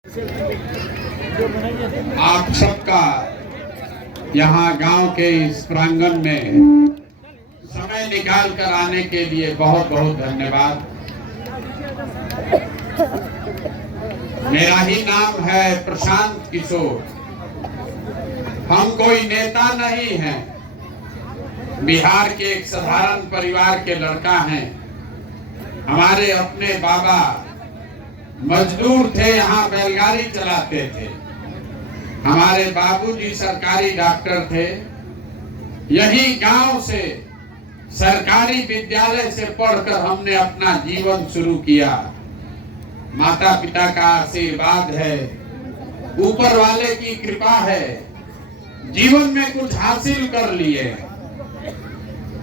आप सबका यहाँ गांव के इस प्रांगण में समय निकाल कर आने के लिए बहुत बहुत धन्यवाद। मेरा ही नाम है प्रशांत किशोर। हम कोई नेता नहीं हैं, बिहार के एक साधारण परिवार के लड़का हैं। हमारे अपने बाबा मजदूर थे, यहाँ बैलगाड़ी चलाते थे। हमारे बाबूजी सरकारी डॉक्टर थे। यही गांव से सरकारी विद्यालय से पढ़कर हमने अपना जीवन शुरू किया। माता पिता का आशीर्वाद है, ऊपर वाले की कृपा है, जीवन में कुछ हासिल कर लिए।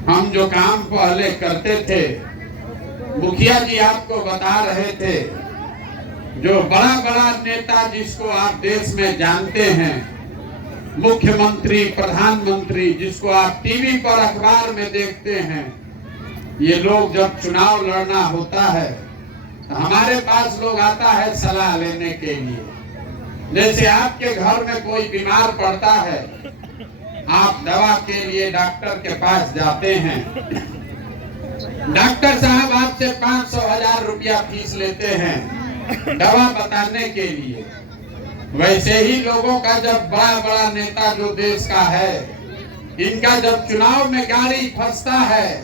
हम जो काम पहले करते थे, मुखिया जी आपको बता रहे थे, जो बड़ा बड़ा नेता जिसको आप देश में जानते हैं, मुख्यमंत्री, प्रधानमंत्री, जिसको आप टीवी पर अखबार में देखते हैं, ये लोग जब चुनाव लड़ना होता है तो हमारे पास लोग आता है सलाह लेने के लिए। जैसे आपके घर में कोई बीमार पड़ता है, आप दवा के लिए डॉक्टर के पास जाते हैं, डॉक्टर साहब आपसे 500,000 रुपया फीस लेते हैं दवा बताने के लिए। वैसे ही लोगों का जब बड़ा बड़ा नेता जो देश का है, इनका जब चुनाव में गाड़ी फंसता है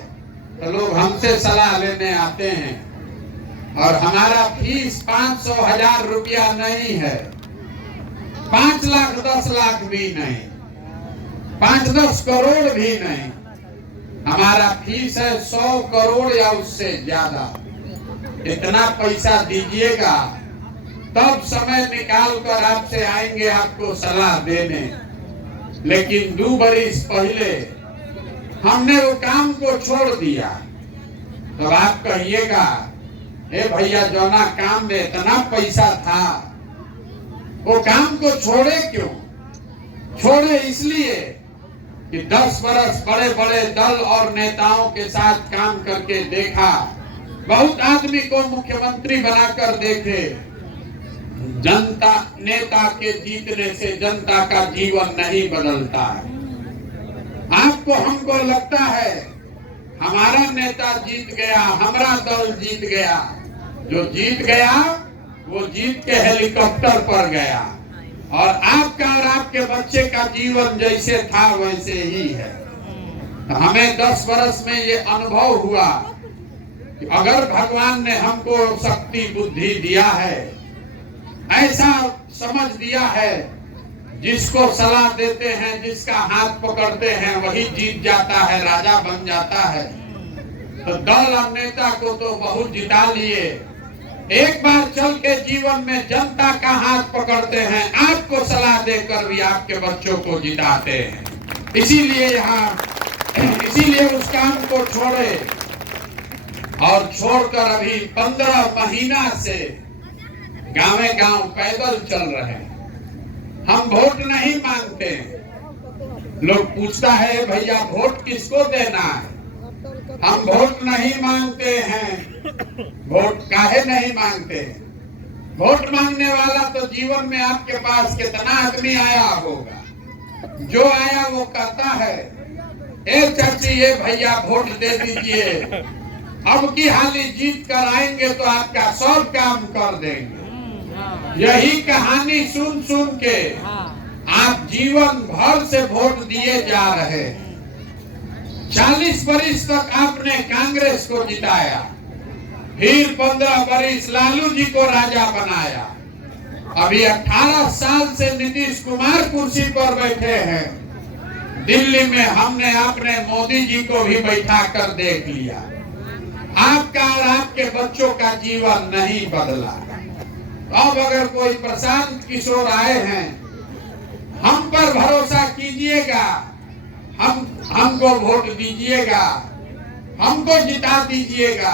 तो लोग हमसे सलाह लेने आते हैं। और हमारा फीस 500,000 रुपया नहीं है, 5 लाख 10 लाख भी नहीं, 5-10 करोड़ भी नहीं। हमारा फीस है 100 करोड़ या उससे ज्यादा। इतना पैसा दीजिएगा तब समय निकाल कर आपसे आएंगे आपको सलाह देने। लेकिन 2 बरिस पहले हमने वो काम को छोड़ दिया। तब आप कहिएगा, हे भैया, जौना काम में इतना पैसा था, वो काम को छोड़े क्यों? छोड़े इसलिए कि 10 बरस बड़े बड़े दल और नेताओं के साथ काम करके देखा, बहुत आदमी को मुख्यमंत्री बनाकर देखे। जनता, नेता के जीतने से जनता का जीवन नहीं बदलता है। आपको, हमको लगता है हमारा नेता जीत गया, हमारा दल जीत गया। जो जीत गया वो जीत के हेलीकॉप्टर पर गया, और आपका और आपके बच्चे का जीवन जैसे था वैसे ही है। तो हमें 10 बरस में ये अनुभव हुआ कि अगर भगवान ने हमको शक्ति बुद्धि दिया है, ऐसा समझ दिया है, जिसको सलाह देते हैं, जिसका हाथ पकड़ते हैं, वही जीत जाता है, राजा बन जाता है। तो दल और नेता को तो बहुत जिता लिए। एक बार चल के जीवन में जनता का हाथ पकड़ते हैं, आपको सलाह देकर भी आपके बच्चों को जिताते हैं। इसीलिए उस काम को छोड़े, और छोड़कर अभी 15 महीना से गांवे गांव पैदल चल रहे हैं। हम वोट नहीं मांगते। लोग पूछता है, भैया वोट किसको देना है? हम वोट नहीं मांगते हैं। वोट काहे नहीं मांगते? वोट मांगने वाला तो जीवन में आपके पास कितना आदमी आया होगा, जो आया वो कहता है, ए चाची, ये भैया वोट दे दीजिए, अब की हाली जीत कर आएंगे तो आपका सब काम कर देंगे। यही कहानी सुन सुन के आप जीवन भर से वोट दिए जा रहे। 40 बरिस तक आपने कांग्रेस को जिताया, फिर 15 बरिस लालू जी को राजा बनाया। अभी 18 साल से नीतीश कुमार कुर्सी पर बैठे हैं। दिल्ली में हमने अपने मोदी जी को भी बैठा कर देख लिया। आपका और आपके बच्चों का जीवन नहीं बदला। अब अगर कोई प्रशांत किशोर आए हैं, हम पर भरोसा कीजिएगा, हमको वोट दीजिएगा, हमको जिता दीजिएगा।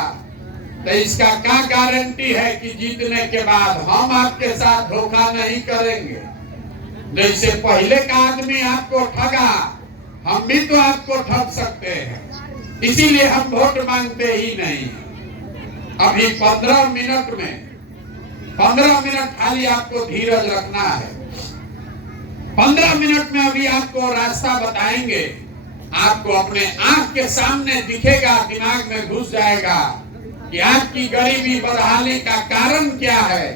तो इसका क्या गारंटी है कि जीतने के बाद हम आपके साथ धोखा नहीं करेंगे? जैसे पहले का आदमी आपको ठगा, हम भी तो आपको ठग सकते हैं। इसीलिए हम वोट मांगते ही नहीं। अभी 15 मिनट में 15 मिनट खाली आपको धीरज रखना है। 15 मिनट में अभी आपको रास्ता बताएंगे। आपको अपने आंख के सामने दिखेगा, दिमाग में घुस जाएगा कि आपकी गरीबी बदहाली का कारण क्या है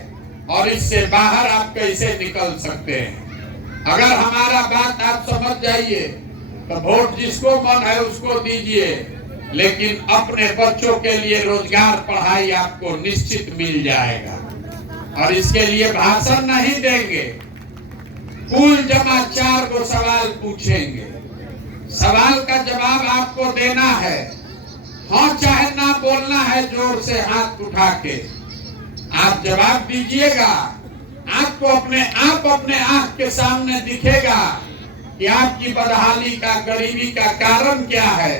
और इससे बाहर आप कैसे निकल सकते हैं। अगर हमारा बात आप समझ जाइए तो वोट जिसको मन है उसको दीजिए, लेकिन अपने बच्चों के लिए रोजगार, पढ़ाई आपको निश्चित मिल जाएगा। और इसके लिए भाषण नहीं देंगे, कुल जमा 4 को सवाल पूछेंगे। सवाल का जवाब आपको देना है, हाँ चाहे ना बोलना है, जोर से हाथ उठा के आप जवाब दीजिएगा। आपको अपने आंख के सामने दिखेगा कि आपकी बदहाली का, गरीबी का कारण क्या है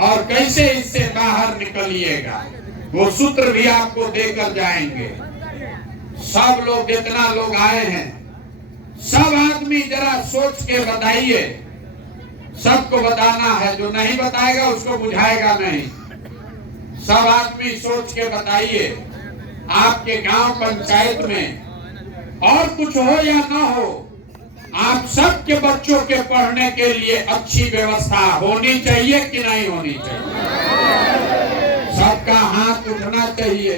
और कैसे इससे बाहर निकलिएगा। वो सूत्र भी आपको देकर जाएंगे। सब लोग, जितना लोग आए हैं, सब आदमी जरा सोच के बताइए। सबको बताना है, जो नहीं बताएगा उसको बुझाएगा नहीं। सब आदमी सोच के बताइए, आपके गांव पंचायत में और कुछ हो या ना हो, आप सबके बच्चों के पढ़ने के लिए अच्छी व्यवस्था होनी चाहिए कि नहीं होनी चाहिए। सबका हाथ उठना चाहिए,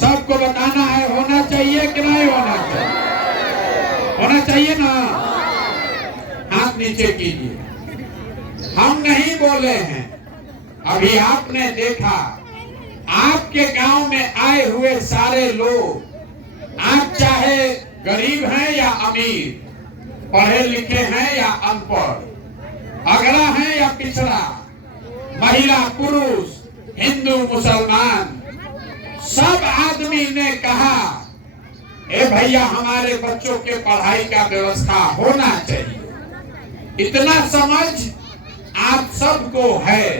सबको बताना है, होना चाहिए कि नहीं होना चाहिए। होना चाहिए ना, हाथ नीचे कीजिए। हम नहीं बोले हैं, अभी आपने देखा आपके गांव में आए हुए सारे लोग, आप चाहे गरीब हैं या अमीर, पढ़े लिखे हैं या अनपढ़, अगड़ा है या पिछड़ा, महिला पुरुष, हिंदू मुसलमान, सब आदमी ने कहा ए भैया हमारे बच्चों के पढ़ाई का व्यवस्था होना चाहिए। इतना समझ आप सबको है,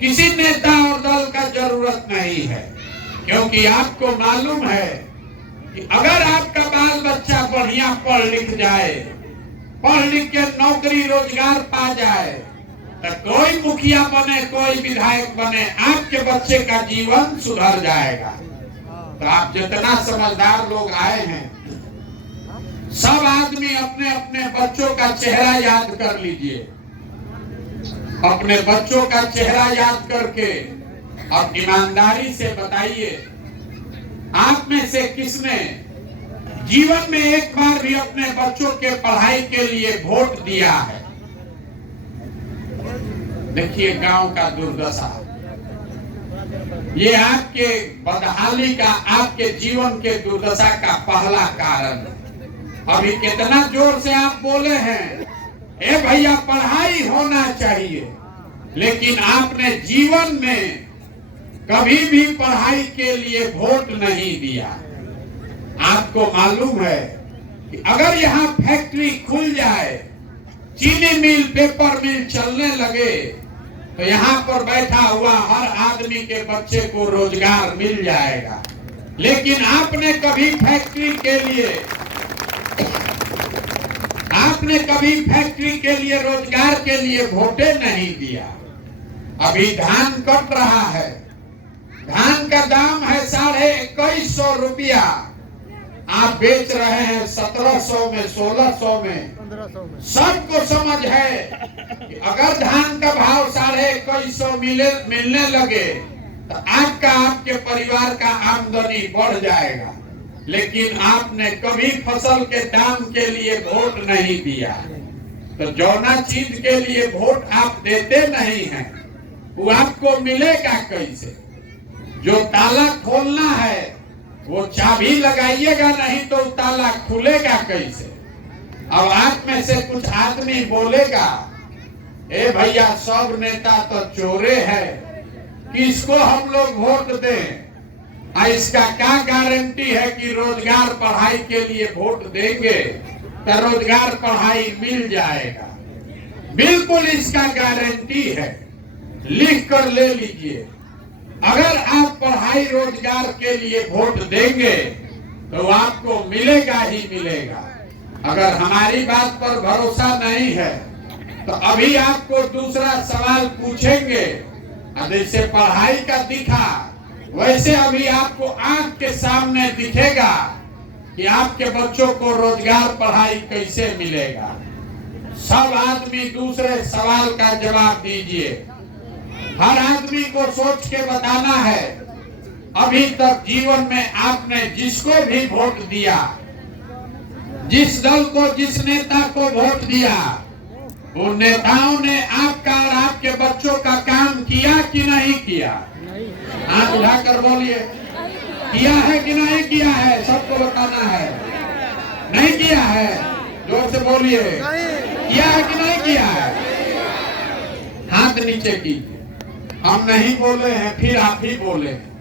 किसी नेता और दल का जरूरत नहीं है, क्योंकि आपको मालूम है कि अगर आपका बाल बच्चा बढ़िया पढ़ लिख जाए, पढ़ लिख के नौकरी रोजगार पा जाए, तो कोई मुखिया बने, कोई विधायक बने, आपके बच्चे का जीवन सुधर जाएगा। तो आप जितना समझदार लोग आए हैं, सब आदमी अपने अपने बच्चों का चेहरा याद कर लीजिए। अपने बच्चों का चेहरा याद करके और ईमानदारी से बताइए, आप में से किसने जीवन में एक बार भी अपने बच्चों के पढ़ाई के लिए वोट दिया है। देखिए गांव का दुर्दशा, ये आपके बदहाली का, आपके जीवन के दुर्दशा का पहला कारण है। अभी कितना जोर से आप बोले हैं ए भैया पढ़ाई होना चाहिए, लेकिन आपने जीवन में कभी भी पढ़ाई के लिए वोट नहीं दिया। आपको मालूम है कि अगर यहाँ फैक्ट्री खुल जाए, चीनी मिल, पेपर मिल चलने लगे, तो यहाँ पर बैठा हुआ हर आदमी के बच्चे को रोजगार मिल जाएगा। लेकिन आपने कभी फैक्ट्री के लिए रोजगार के लिए वोटे नहीं दिया। अभी धान कट रहा है, धान का दाम है 2150 रुपया, आप बेच रहे हैं 1700 में, 1600 में। सबको समझ है कि अगर धान का भाव 2150 मिलने लगे तो आपका, आपके परिवार का आमदनी बढ़ जाएगा। लेकिन आपने कभी फसल के दाम के लिए वोट नहीं दिया। तो जौना चीज के लिए वोट आप देते नहीं हैं, वो आपको मिलेगा कैसे। जो ताला खोलना है वो चाबी लगाइएगा, नहीं तो ताला खुलेगा कैसे। अब आप में से कुछ आदमी बोलेगा ए भैया सब नेता तो चोरे हैं, किसको हम लोग वोट दें। इसका क्या गारंटी है कि रोजगार पढ़ाई के लिए वोट देंगे तो रोजगार पढ़ाई मिल जाएगा। बिल्कुल इसका गारंटी है, लिख कर ले लीजिए। अगर आप पढ़ाई रोजगार के लिए वोट देंगे तो आपको मिलेगा ही मिलेगा। अगर हमारी बात पर भरोसा नहीं है तो अभी आपको दूसरा सवाल पूछेंगे। जैसे पढ़ाई का दिखा, वैसे अभी आपको आंख के सामने दिखेगा कि आपके बच्चों को रोजगार पढ़ाई कैसे मिलेगा। सब आदमी दूसरे सवाल का जवाब दीजिए। हर आदमी को सोच के बताना है, अभी तक जीवन में आपने जिसको भी वोट दिया, जिस दल को, जिस नेता को वोट दिया, उन नेताओं ने आपका और आपके बच्चों का काम किया कि नहीं किया? हाथ उठाकर बोलिए, किया है कि नहीं किया है? सबको बताना है। नहीं किया है? जोर से बोलिए, किया है कि नहीं किया है? हाथ नीचे कीजिए। हम नहीं बोले हैं, फिर आप ही बोले हैं।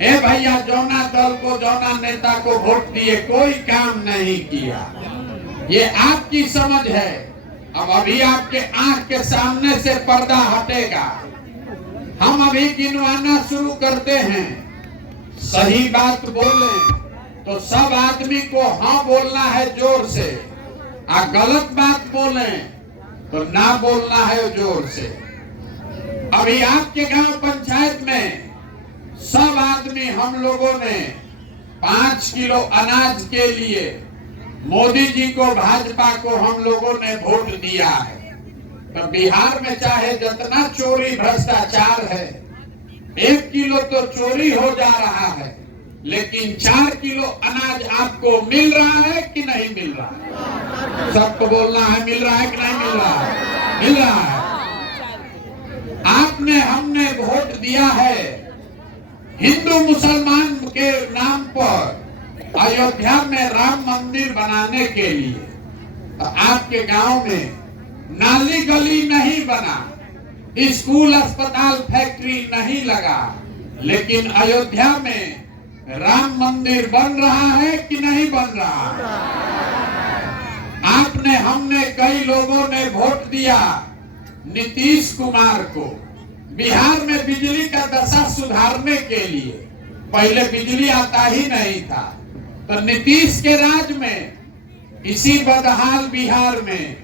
ए भैया, जौना दल को, जौना नेता को वोट दिए, कोई काम नहीं किया। ये आपकी समझ है। अब अभी आपके आंख के सामने से पर्दा हटेगा। हम अभी गिनवाना शुरू करते हैं। सही बात बोले तो सब आदमी को हाँ बोलना है जोर से, और गलत बात बोले तो ना बोलना है जोर से। अभी आपके गांव पंचायत में सब आदमी, हम लोगों ने 5 किलो अनाज के लिए मोदी जी को, भाजपा को हम लोगों ने वोट दिया है। तो बिहार में चाहे जितना चोरी भ्रष्टाचार है, 1 किलो तो चोरी हो जा रहा है, लेकिन 4 किलो अनाज आपको मिल रहा है कि नहीं मिल रहा है? सबको बोलना है, मिल रहा है कि नहीं मिल रहा है? मिल रहा है। आपने, हमने वोट दिया है हिंदू मुसलमान के नाम पर अयोध्या में राम मंदिर बनाने के लिए। तो आपके गांव में नाली गली नहीं बना, स्कूल, अस्पताल, फैक्ट्री नहीं लगा, लेकिन अयोध्या में राम मंदिर बन रहा है कि नहीं बन रहा? आपने, हमने, कई लोगों ने वोट दिया नीतीश कुमार को बिहार में बिजली का दशा सुधारने के लिए। पहले बिजली आता ही नहीं था, तो नीतीश के राज में इसी बदहाल बिहार में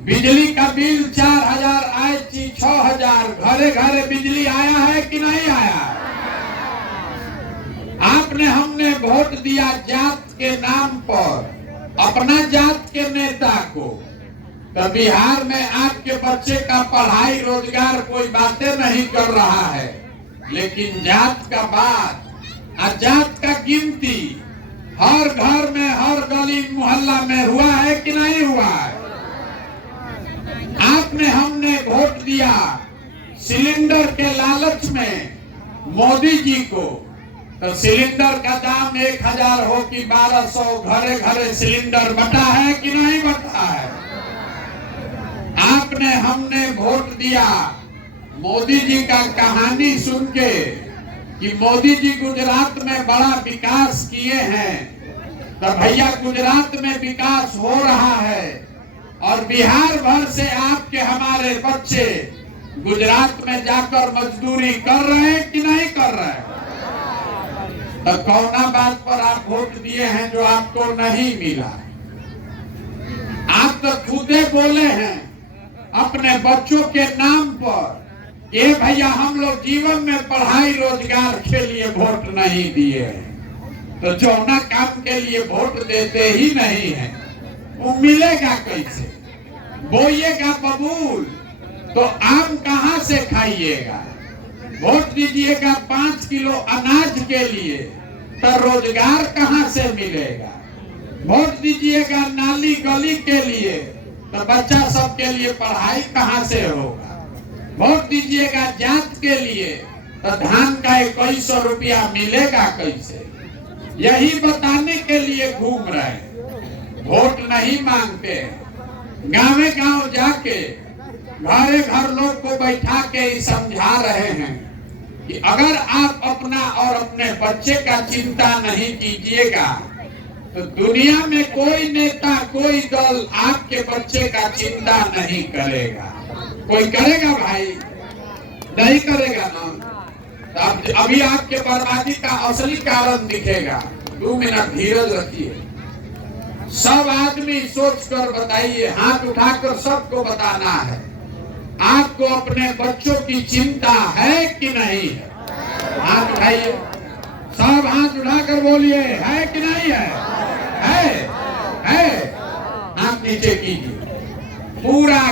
बिजली का बिल 4000 आए, 6000, घरे घरे बिजली आया है कि नहीं आया? आपने, हमने वोट दिया जात के नाम पर अपना जात के नेता को। तो बिहार में आपके बच्चे का पढ़ाई, रोजगार कोई बातें नहीं कर रहा है, लेकिन जात का बात, जात का गिनती हर घर में, हर गली मोहल्ला में हुआ है कि नहीं हुआ है? आपने, हमने वोट दिया सिलेंडर के लालच में मोदी जी को। तो सिलेंडर का दाम 1000 हो कि 1200, घरे घरे सिलेंडर बटा है कि नहीं बटा है? आपने, हमने वोट दिया मोदी जी का कहानी सुन के कि मोदी जी गुजरात में बड़ा विकास किए हैं। तो भैया, गुजरात में विकास हो रहा है और बिहार भर से आपके, हमारे बच्चे गुजरात में जाकर मजदूरी कर रहे हैं कि नहीं कर रहे हैं? तो कौना बात पर आप वोट दिए हैं जो आपको नहीं मिला? आप तो खुदे बोले हैं अपने बच्चों के नाम पर, ये भैया हम लोग जीवन में पढ़ाई, रोजगार के लिए वोट नहीं दिए हैं। तो जौना काम के लिए वोट देते ही नहीं है, वो मिलेगा कैसे? बोइएगा बबूल तो आम कहाँ से खाइएगा? वोट दीजिएगा 5 किलो अनाज के लिए, तो रोजगार कहाँ से मिलेगा? वोट दीजिएगा नाली गली के लिए, तो बच्चा सबके लिए पढ़ाई कहाँ से होगा? वोट दीजिएगा जात के लिए, तो धान का 2100 रुपया मिलेगा कैसे? यही बताने के लिए घूम रहे हैं, वोट नहीं मांगते। गाँव गाँव जाके, घरे घर लोग को बैठा के समझा रहे हैं कि अगर आप अपना और अपने बच्चे का चिंता नहीं कीजिएगा, तो दुनिया में कोई नेता, कोई दल आपके बच्चे का चिंता नहीं करेगा। कोई करेगा भाई? नहीं करेगा ना। तो अभी आपके बर्बादी का असली कारण दिखेगा। 2 मिनट धीरज रखिए। सब आदमी सोच कर बताइए, हाथ उठाकर सबको बताना है, आपको अपने बच्चों की चिंता है कि नहीं है? हाथ उठाइए। सब हाथ उठाकर बोलिए, है कि नहीं है? है। हाथ नीचे कीजिए। पूरा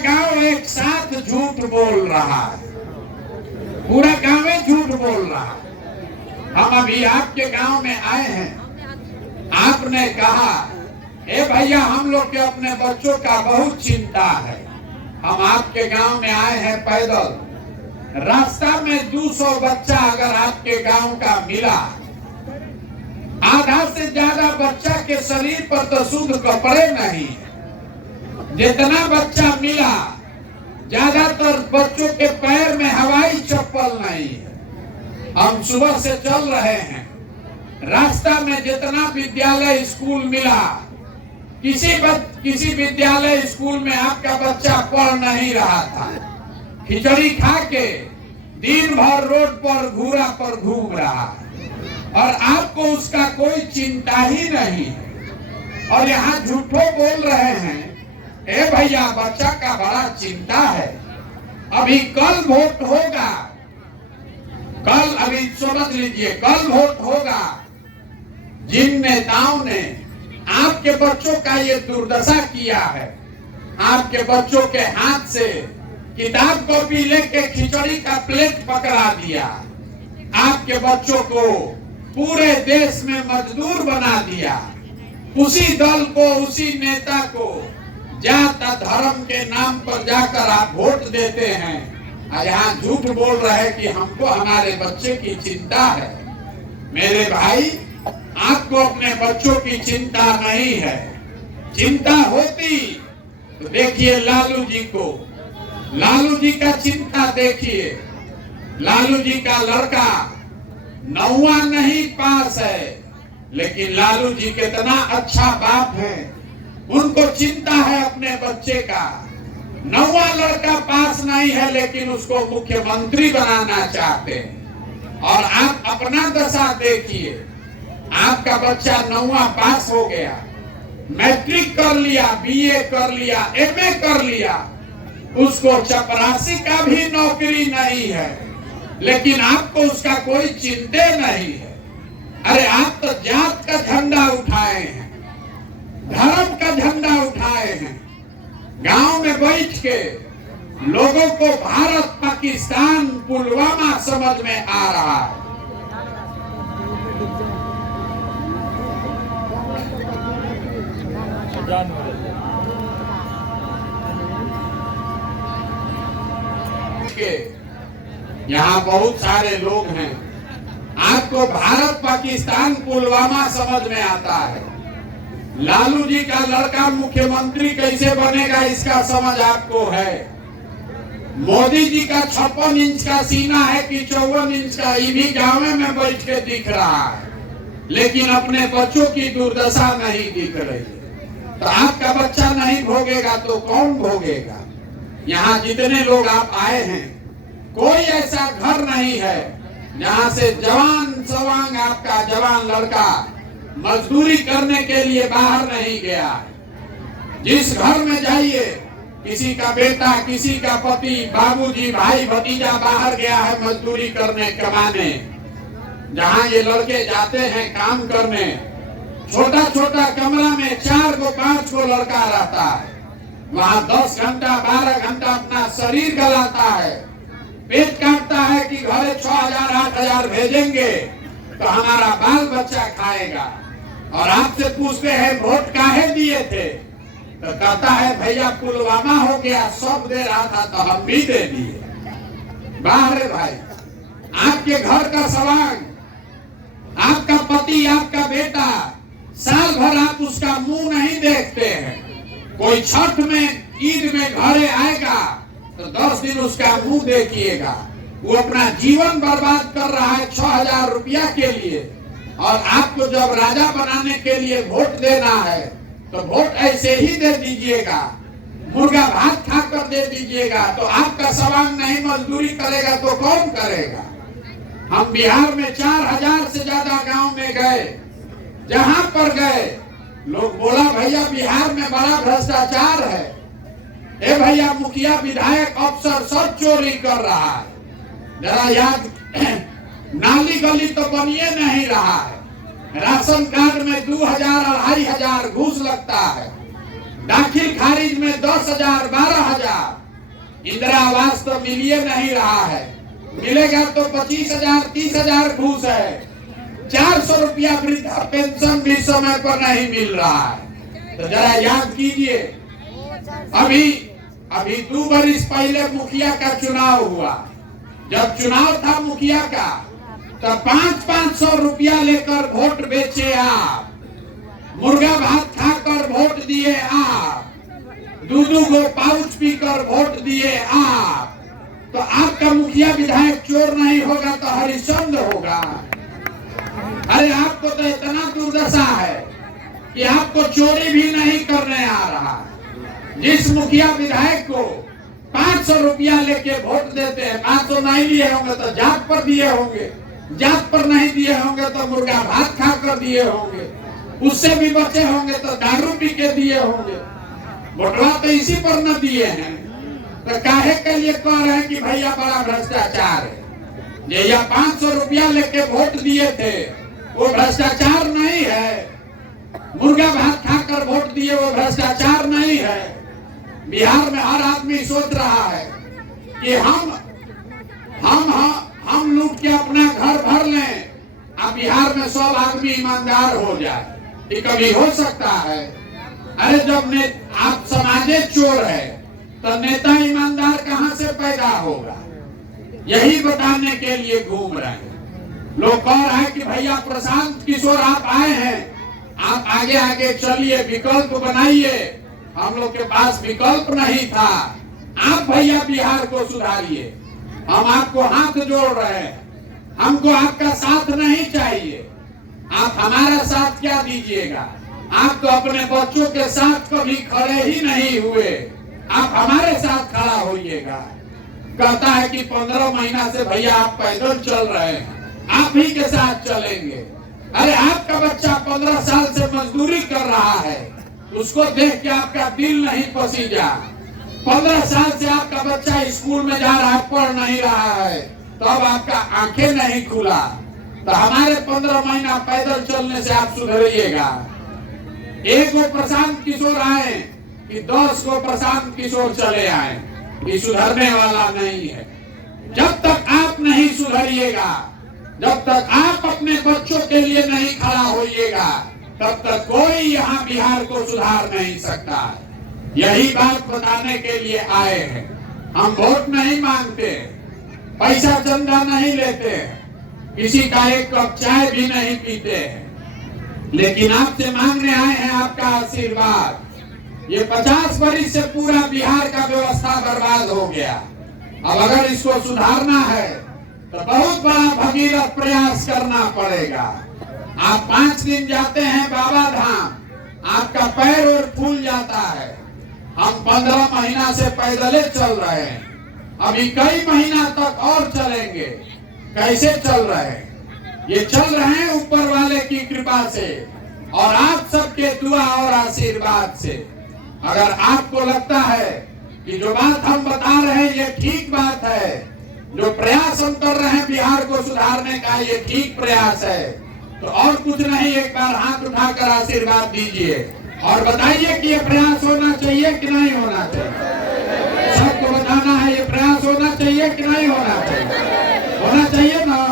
गांव एक साथ झूठ बोल रहा है। पूरा गांव झूठ बोल रहा है। हम अभी आपके गांव में आए हैं। आपने कहा, ए भैया हम लोग के अपने बच्चों का बहुत चिंता है। हम आपके गांव में आए हैं पैदल। रास्ता में 200 बच्चा अगर आपके गांव का मिला, आधा से ज्यादा बच्चा के शरीर पर तो शुद्ध कपड़े नहीं। जितना बच्चा मिला, ज्यादातर बच्चों के पैर में हवाई चप्पल नहीं है। हम सुबह से चल रहे हैं। रास्ता में जितना विद्यालय स्कूल मिला, किसी विद्यालय स्कूल में आपका बच्चा पढ़ नहीं रहा था। खिचड़ी खा के दिन भर रोड पर घूरा पर घूम रहा और आपको उसका कोई चिंता ही नहीं है। और यहाँ झूठो बोल रहे हैं, ए भैया बच्चा का बड़ा चिंता है। अभी कल वोट होगा, कल अभी समझ लीजिए, कल वोट होगा। जिन नेताओं ने आपके बच्चों का ये दुर्दशा किया है, आपके बच्चों के हाथ से किताब कॉपी लेके खिचड़ी का प्लेट पकड़ा दिया, आपके बच्चों को पूरे देश में मजदूर बना दिया, उसी दल को, उसी नेता को जात धर्म के नाम पर जाकर आप वोट देते हैं। और यहाँ झूठ बोल रहे हैं कि हमको हमारे बच्चे की चिंता है। मेरे भाई, आपको अपने बच्चों की चिंता नहीं है। चिंता होती तो देखिए लालू जी को, लालू जी का चिंता देखिए। लालू जी का लड़का 9वां नहीं पास है, लेकिन लालू जी कितना अच्छा बाप है। उनको चिंता है अपने बच्चे का। 9वां लड़का पास नहीं है, लेकिन उसको मुख्यमंत्री बनाना चाहते हैं। और आप अपना दशा देखिए। आपका बच्चा 9वां पास हो गया, मैट्रिक कर लिया, बीए कर लिया, एमए कर लिया, उसको चपरासी का भी नौकरी नहीं है, लेकिन आपको उसका कोई चिंता नहीं है। अरे आप तो जात का झंडा उठाए हैं, धर्म का झंडा उठाए हैं। गांव में बैठ के लोगों को भारत पाकिस्तान पुलवामा समझ में आ रहा है। यहाँ बहुत सारे लोग हैं, आपको भारत पाकिस्तान पुलवामा समझ में आता है। लालू जी का लड़का मुख्यमंत्री कैसे बनेगा इसका समझ आपको है। मोदी जी का 56 इंच का सीना है कि 54 इंच का, ये भी गाँव में बैठ के दिख रहा है, लेकिन अपने बच्चों की दुर्दशा नहीं दिख रही है। तो आपका बच्चा नहीं भोगेगा तो कौन भोगेगा? यहाँ जितने लोग आप आए हैं, कोई ऐसा घर नहीं है जहाँ से जवान सवांग आपका जवान लड़का मजदूरी करने के लिए बाहर नहीं गया। जिस घर में जाइए, किसी का बेटा, किसी का पति, बाबूजी, भाई, भतीजा बाहर गया है मजदूरी करने, कमाने। जहाँ ये लड़के जाते हैं काम करने, छोटा छोटा कमरा में 4 को 5 को लड़का रहता है। वहाँ 10 घंटा 12 घंटा अपना शरीर गलाता है, पेट काटता है कि घरे 6000 8000 भेजेंगे तो हमारा बाल बच्चा खाएगा। और आपसे पूछते हैं वोट काहे दिए थे, तो कहता है भैया पुलवामा हो गया, सब दे रहा था तो हम भी दे दिए। बाहर भाई, आपके घर का सवांग, आपका पति, आपका बेटा, साल भर आप उसका मुंह नहीं देखते हैं। कोई छठ में, ईद में घरे आएगा तो 10 दिन उसका मुंह देखिएगा। वो अपना जीवन बर्बाद कर रहा है 6000 रुपया के लिए, और आपको जब राजा बनाने के लिए वोट देना है तो वोट ऐसे ही दे दीजिएगा, मुर्गा भात खाकर दे दीजिएगा। तो आपका सवांग नहीं मजदूरी करेगा तो कौन करेगा? हम बिहार में 4000 से ज्यादा गांव में गए, जहां पर गए लोग बोला भैया बिहार में बड़ा भ्रष्टाचार है, ए भैया मुखिया विधायक अफसर सब चोरी कर रहा है। जरा याद नाली गली तो बनिए नहीं रहा है। राशन कार्ड में 2000 2500 घूस लगता है। दाखिल खारिज में 10,000 12,000। इंदिरा आवास तो मिलिए नहीं रहा है, मिलेगा तो 25,000 30,000 घूस है। 400 रुपया वृद्धा पेंशन भी समय पर नहीं मिल रहा है। तो जरा याद कीजिए, अभी 2 वर्ष पहले मुखिया का चुनाव हुआ। जब चुनाव था मुखिया का तो 500 रुपया लेकर वोट बेचे आप, मुर्गा भात खाकर वोट दिए आप, 2 गो पाउच पीकर वोट दिए आप। तो आपका मुखिया विधायक चोर नहीं होगा तो हरिश्चंद्र होगा। अरे आपको तो इतना दुर्दशा है कि आपको चोरी भी नहीं करने आ रहा। जिस मुखिया विधायक को 500 रुपया लेके वोट देते हैं, 500 नहीं दिए होंगे तो जात पर दिए होंगे, जात पर नहीं दिए होंगे तो मुर्गा भात खाकर दिए होंगे, उससे भी बचे होंगे तो दारू पी के दिए होंगे। वोटवा तो इसी पर न दिए हैं। तो काहे के लिए कह रहे हैं कि भैया बड़ा भ्रष्टाचार है। ये 500 रुपया लेके वोट दिए थे वो भ्रष्टाचार नहीं है। मुर्गा भात खाकर वोट दिए वो भ्रष्टाचार नहीं है। बिहार में हर आदमी सोच रहा है कि हम लूट के अपना घर भर लें, अब बिहार में सब आदमी ईमानदार हो जाए। ये कभी हो सकता है? अरे जब आप समाजे चोर है तो नेता ईमानदार कहां से पैदा होगा? यही बताने के लिए घूम रहे हैं लोग। कह रहे हैं कि भैया प्रशांत किशोर आप आए हैं, आप आगे आगे चलिए, विकल्प बनाइए। हम लोग के पास विकल्प नहीं था। आप भैया बिहार को सुधारिए, हम आपको हाथ जोड़ रहे हैं। हमको आपका साथ नहीं चाहिए। आप हमारा साथ क्या दीजिएगा? आप तो अपने बच्चों के साथ कभी खड़े ही नहीं हुए, आप हमारे साथ खड़ा होइएगा। कहता है कि 15 महीना से भैया आप पैदल चल रहे हैं, आप ही के साथ चलेंगे। अरे आपका बच्चा 15 साल से मजदूरी कर रहा है, उसको देख के आपका दिल नहीं पसीजा। 15 साल से आपका बच्चा स्कूल में जा रहा है, पढ़ नहीं रहा है, तो अब आपका आंखें नहीं खुला। तो हमारे 15 महीना पैदल चलने से आप सुधरिएगा। एक को प्रशांत किशोर आए कि 10 को प्रशांत किशोर चले आए, ये सुधरने वाला नहीं है। जब तक आप नहीं सुधरिएगा, जब तक आप अपने बच्चों के लिए नहीं खड़ा होइएगा, तब तक कोई यहाँ बिहार को सुधार नहीं सकता। यही बात बताने के लिए आए हैं। हम वोट नहीं मांगते, पैसा चंदा नहीं लेते, किसी का एक कप चाय भी नहीं पीते हैं, लेकिन आपसे मांगने आए हैं आपका आशीर्वाद। ये 50 वर्ष से पूरा बिहार का व्यवस्था बर्बाद हो गया। अब अगर इसको सुधारना है तो बहुत बड़ा भगीरथ प्रयास करना पड़ेगा। आप 5 दिन जाते हैं बाबा धाम, आपका पैर और फूल जाता है। हम 15 महीना से पैदल चल रहे हैं, अभी कई महीना तक और चलेंगे। कैसे चल रहे हैं? ये चल रहे हैं ऊपर वाले की कृपा से और आप सबके दुआ और आशीर्वाद से। अगर आपको लगता है कि जो बात हम बता रहे हैं ये ठीक बात है, जो प्रयास हम कर रहे हैं बिहार को सुधारने का ये ठीक प्रयास है, तो और कुछ नहीं, एक बार हाथ उठाकर आशीर्वाद दीजिए और बताइए कि ये प्रयास होना चाहिए कि नहीं होना चाहिए। सबको बताना है ये प्रयास होना चाहिए कि नहीं होना चाहिए। होना चाहिए ना।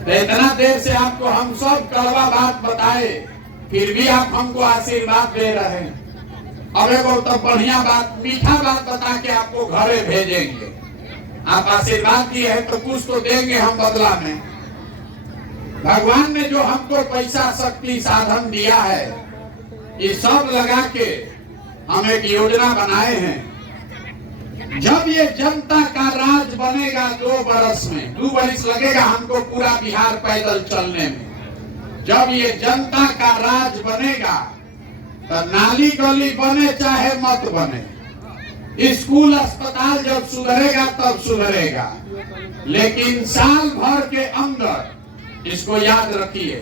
तो इतना देर से आपको हम सब कड़वा बात बताए, फिर भी आप हमको आशीर्वाद दे रहे हैं। अब एक तो बढ़िया बात, मीठा बात बता के आपको घरे भेजेंगे। आप आशीर्वाद दिए हैं तो कुछ तो देंगे हम बदला में। भगवान ने जो हमको पैसा शक्ति साधन दिया है, ये सब लगा के हम एक योजना बनाए हैं। जब ये जनता का राज बनेगा 2 वर्ष में, 2 वर्ष लगेगा हमको पूरा बिहार पैदल चलने में। जब ये जनता का राज बनेगा तो नाली गली बने चाहे मत बने, स्कूल अस्पताल जब सुधरेगा तब सुधरेगा, लेकिन साल भर के अंदर, इसको याद रखिए,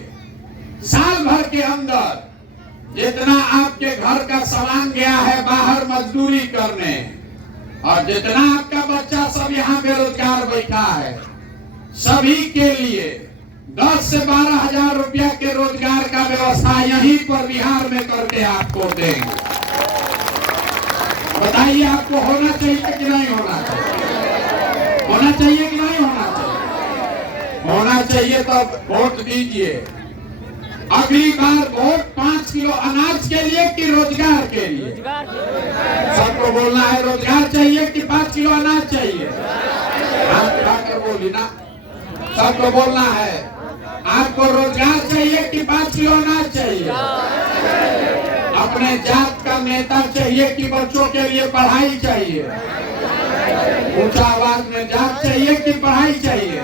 साल भर के अंदर जितना आपके घर का सामान गया है बाहर मजदूरी करने, और जितना आपका बच्चा सब यहाँ बेरोजगार बैठा है, सभी के लिए 10 से 12 हजार रुपया के रोजगार का व्यवस्था यहीं पर बिहार में करके आपको देंगे। बताइए आपको होना चाहिए कि नहीं होना चाहिए? होना चाहिए कि नहीं होना चाहिए? होना चाहिए तो वोट दीजिए। अगली बार वोट 5 किलो अनाज के लिए कि रोजगार के लिए? सबको बोलना है रोजगार चाहिए कि 5 किलो अनाज चाहिए? हाथ उठाकर बोली ना। सबको बोलना है आपको रोजगार चाहिए कि 5 किलो अनाज चाहिए? अपने जात का नेता चाहिए कि बच्चों के लिए पढ़ाई चाहिए? ऊंचा आवाज में जात चाहिए कि पढ़ाई चाहिए?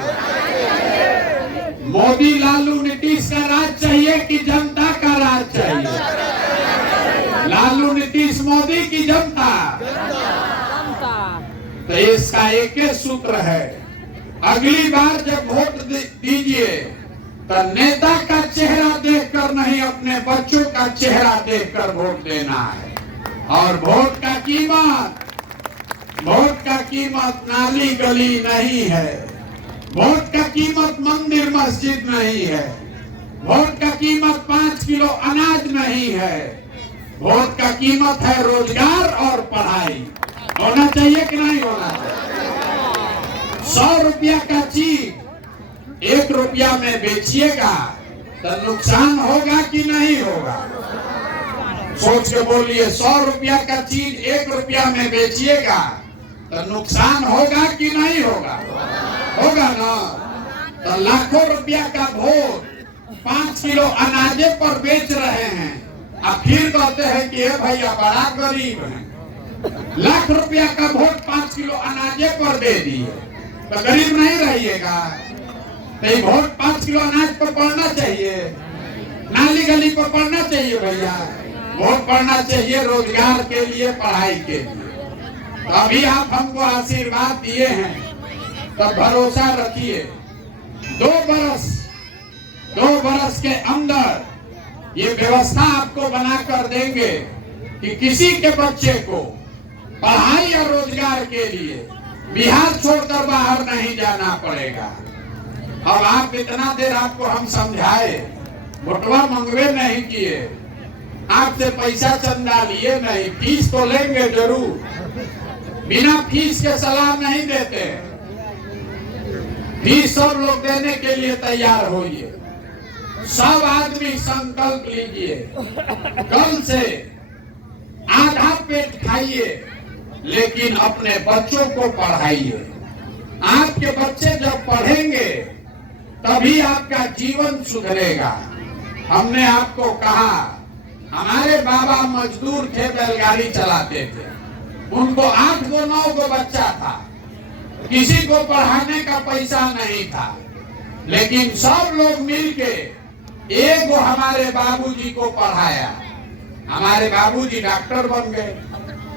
मोदी लालू नीतीश का राज चाहिए कि जनता का राज चाहिए? लालू नीतीश मोदी की जनता। तो इसका एक ही सूत्र है, अगली बार जब वोट दीजिए तो नेता का चेहरा देखकर नहीं, अपने बच्चों का चेहरा देखकर वोट देना है। और वोट का कीमत नाली गली नहीं है, वोट का कीमत मंदिर मस्जिद नहीं है, वोट का कीमत 5 किलो अनाज नहीं है, वोट का कीमत है रोजगार और पढ़ाई। होना चाहिए कि नहीं होना चाहिए? 100 रुपया का चीज 1 रुपया में बेचिएगा तो नुकसान होगा कि नहीं होगा? सोच के बोलिए, 100 रुपया का चीज 1 रुपया में बेचिएगा तो नुकसान होगा कि नहीं होगा? होगा ना। तो लाखों रुपया का वोट 5 किलो अनाजे पर बेच रहे हैं, अब फिर कहते हैं कि ये भैया बड़ा गरीब है। लाख रुपया का वोट 5 किलो अनाजे पर दे दिए तो गरीब नहीं रहिएगा? तो ये वोट 5 किलो अनाज पर पड़ना चाहिए, नाली गली पर पड़ना चाहिए भैया? वोट पड़ना चाहिए रोजगार के लिए, पढ़ाई के लिए। तो अभी आप हमको आशीर्वाद दिए हैं तो भरोसा रखिए, 2 बरस के अंदर ये व्यवस्था आपको बनाकर देंगे कि किसी के बच्चे को पढ़ाई और रोजगार के लिए बिहार छोड़कर बाहर नहीं जाना पड़ेगा। अब आप इतना देर आपको हम समझाए, वोटवा मंगवे नहीं किए, आपसे पैसा चंदा लिए नहीं, फीस तो लेंगे जरूर, बिना फीस के सलाह नहीं देते। फीस सब लोग देने के लिए तैयार होइए। सब आदमी संकल्प लीजिए, कल से आधा पेट खाइए लेकिन अपने बच्चों को पढ़ाइए। आपके बच्चे जब पढ़ेंगे तभी आपका जीवन सुधरेगा। हमने आपको कहा, हमारे बाबा मजदूर थे, बैलगाड़ी चलाते थे, उनको 8 गो 9 गो बच्चा था, किसी को पढ़ाने का पैसा नहीं था, लेकिन सब लोग मिलके एक गो हमारे बाबूजी को पढ़ाया। हमारे बाबूजी डॉक्टर बन गए।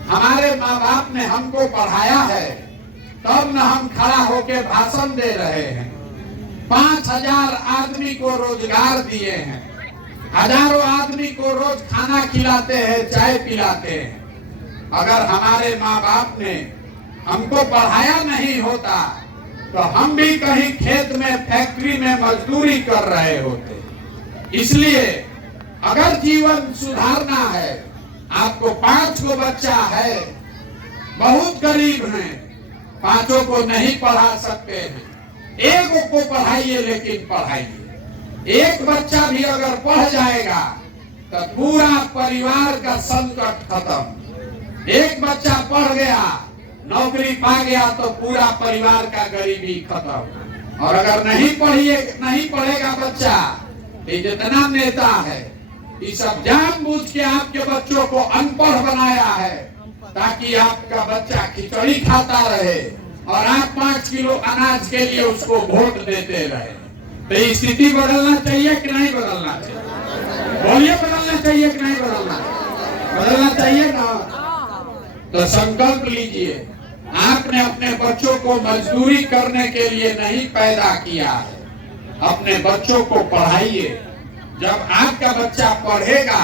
हमारे माँ बाप ने हमको पढ़ाया है, तब न हम खड़ा होके भाषण दे रहे हैं। 5000 आदमी को रोजगार दिए हैं, हजारों आदमी को रोज खाना खिलाते हैं, चाय पिलाते हैं। अगर हमारे माँ बाप ने हमको पढ़ाया नहीं होता तो हम भी कहीं खेत में, फैक्ट्री में मजदूरी कर रहे होते। इसलिए अगर जीवन सुधारना है, आपको 5 गो बच्चा है, बहुत गरीब हैं, 5 को नहीं पढ़ा सकते हैं, 1 को पढ़ाइए, लेकिन पढ़ाइए। 1 बच्चा भी अगर पढ़ जाएगा तो पूरा परिवार का संकट खत्म। 1 बच्चा पढ़ गया, नौकरी पा गया तो पूरा परिवार का गरीबी खत्म। और अगर नहीं पढ़ेगा बच्चा, ये जितना नेता है ये सब जानबूझ के आपके बच्चों को अनपढ़ बनाया है ताकि आपका बच्चा खिचड़ी खाता रहे और आप 5 किलो अनाज के लिए उसको वोट देते रहे। तो ये स्थिति बदलना चाहिए कि नहीं बदलना चाहिए? बोलिए, बदलना चाहिए कि नहीं बदलना चाहिए ना? तो संकल्प लीजिए, आपने अपने बच्चों को मजदूरी करने के लिए नहीं पैदा किया है, अपने बच्चों को पढ़ाइए। जब आपका बच्चा पढ़ेगा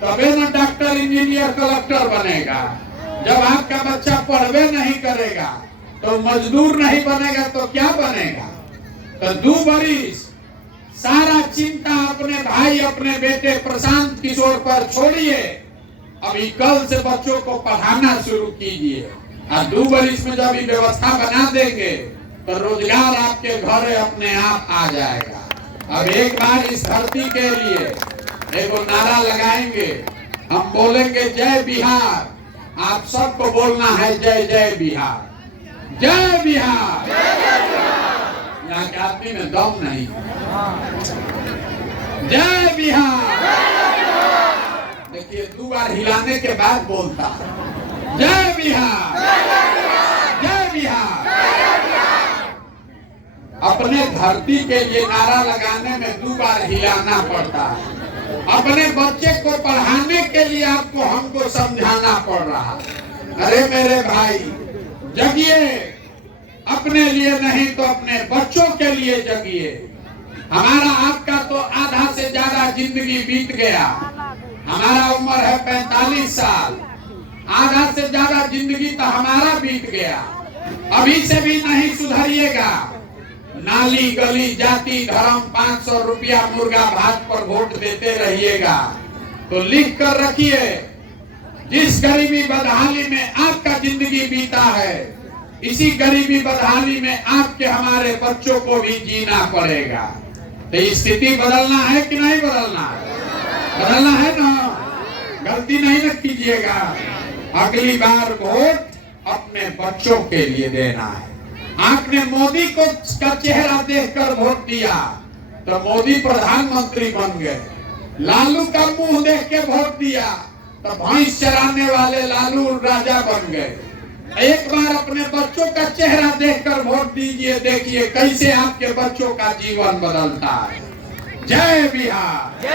तबे न डॉक्टर, इंजीनियर, कलेक्टर बनेगा। जब आपका बच्चा पढ़वे नहीं करेगा तो मजदूर नहीं बनेगा तो क्या बनेगा? तो 2 बरिस सारा चिंता अपने भाई अपने बेटे प्रशांत किशोर पर छोड़िए, अभी कल से बच्चों को पढ़ाना शुरू कीजिए। और 2 बरिस में जब ये व्यवस्था बना देंगे तो रोजगार आपके घर अपने आप आ जाएगा। अब एक बार इस धरती के लिए एक नारा लगाएंगे, हम बोलेंगे जय बिहार, आप सबको बोलना है जय जय बिहार, जय बिहार। यहाँ के आदमी में दम नहीं, जय बिहार। देखिए 2 बार हिलाने के बाद बोलता है जय बिहार, जय बिहार। अपने धरती के लिए नारा लगाने में 2 बार हिलाना पड़ता है। अपने बच्चे को पढ़ाने के लिए आपको हमको समझाना पड़ रहा है। अरे मेरे भाई जगिए, अपने लिए नहीं तो अपने बच्चों के लिए जगिए। हमारा आपका तो आधा से ज्यादा जिंदगी बीत गया, हमारा उम्र है 45 साल, आधा से ज्यादा जिंदगी तो हमारा बीत गया। अभी से भी नहीं सुधरिएगा, नाली गली जाति धर्म 500 रुपया मुर्गा भात पर वोट देते रहिएगा। तो लिख कर रखिए, जिस गरीबी बदहाली में आपका जिंदगी बीता है, इसी गरीबी बदहाली में आपके हमारे बच्चों को भी जीना पड़ेगा। तो स्थिति बदलना है कि नहीं बदलना है? बदलना है ना, गलती नहीं न कीजिएगा। अगली बार वोट अपने बच्चों के लिए देना है। आपने मोदी को का चेहरा देखकर वोट दिया तो मोदी प्रधानमंत्री बन गए, लालू का मुंह देख के वोट दिया तो भैंस चराने वाले लालू राजा बन गए। एक बार अपने बच्चों का चेहरा देखकर वोट दीजिए, देखिए कैसे आपके बच्चों का जीवन बदलता है। जय बिहार।